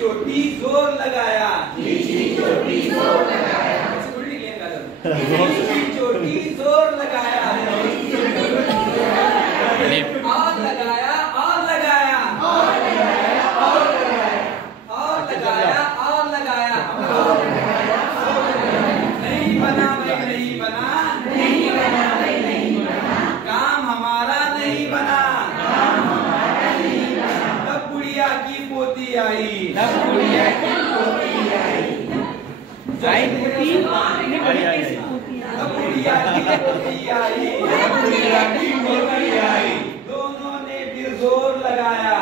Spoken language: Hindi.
चोटी जोर लगाया, तीसरी चोटी जोर लगाया, तीसरी चोटी जोर लगाया, और लगाया और लगाया, और लगाया और लगाया, और लगाया और लगाया, और लगाया और लगाया, नहीं बना भाई नहीं बना, नहीं बना भाई नहीं बना, काम हमारा नहीं बना, काम हमारा नहीं बना, तब बुढ़िया की पोती आई, तब बुढ़िया की पोती आई, आई पोती, तब बुढ़िया की पोती आई, तब बुढ़िया की पोती आई, दोनों ने फिर जोर लगाया,